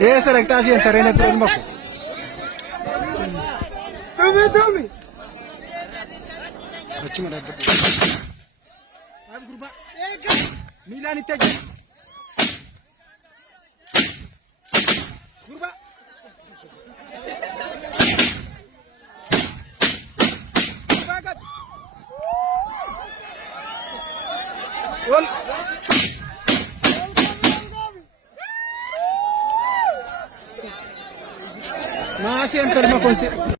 Esa recta así en terreno pero no. Tome. अच्छी मदद कर। अब ग्रुपा एक मिलानी तक। ग्रुपा। ग्रुपा बोल। Masih yang terima kasih.